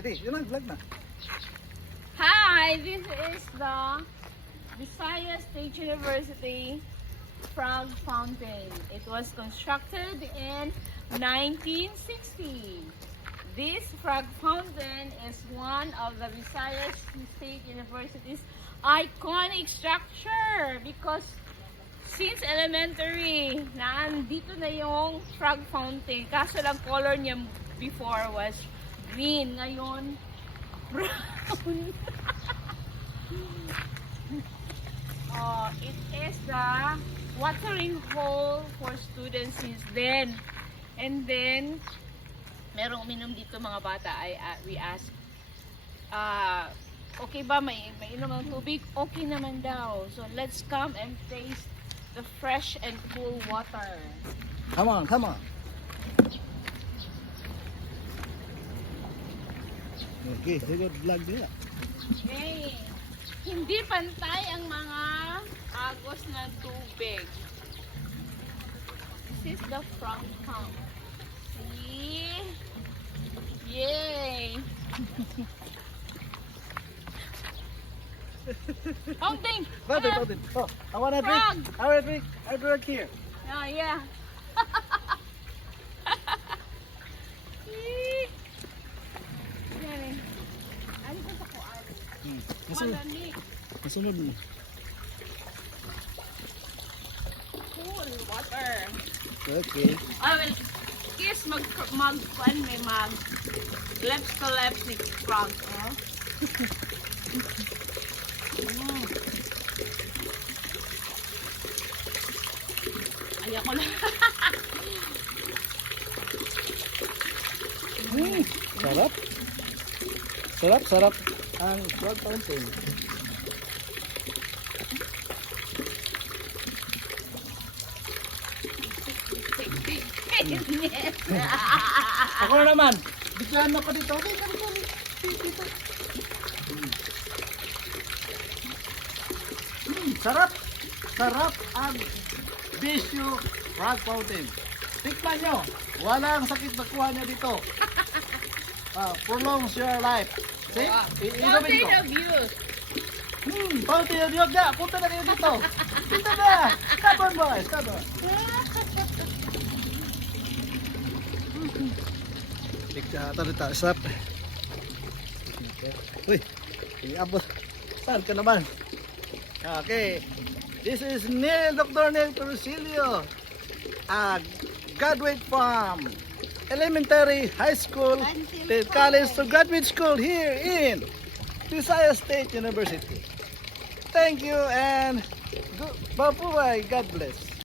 Hi, this is the Visayas State University Frog Fountain. It was constructed in 1960. This frog fountain is one of the Visayas State University's iconic structure because since elementary, nandito na yung frog fountain. Kaso lang color niya before was green. Ngayon, brown. It is the watering hole for students since then. And then, merong uminom dito mga bata. We asked, okay ba may inom ng tubig? Okay naman daw. So let's come and taste the fresh and cool water. Come on, come on. Okay, sige, vlog nila. Okay. Hindi pantay ang mga agos ng tubig. This is the frog pump. See? Yay! Fountain! Fountain. Oh, I wanna drink. Frog. I wanna drink. I drink here. Oh, yeah. Yan eh. Ano ba sa kuan? Malamig. Masunod mo. Cool water. Okay. I will kiss mag may mag lips to lips ni frog. Oh. Ayaw ko na. Sarap. Sarap, sarap ang frog fountain. Ako na naman. Biglaan ako dito. Okay, dito. Sarap. Sarap ang Bisyo Frog Fountain. Tikman nyo. Walang sakit na kuha niya dito. Prolongs your life. See? Iinumin Fountain ko. of youth. Fountain of youth na. Punta na kayo dito. Dito na. Stubborn boys. Stubborn. Ito. Sarap. Uy. Iabot. Saan ka naman? Okay. This is Dr. Neil Torsilio. Graduate from elementary, high school, college to graduate school here in Visayas State University. Thank you and bye-bye. God bless.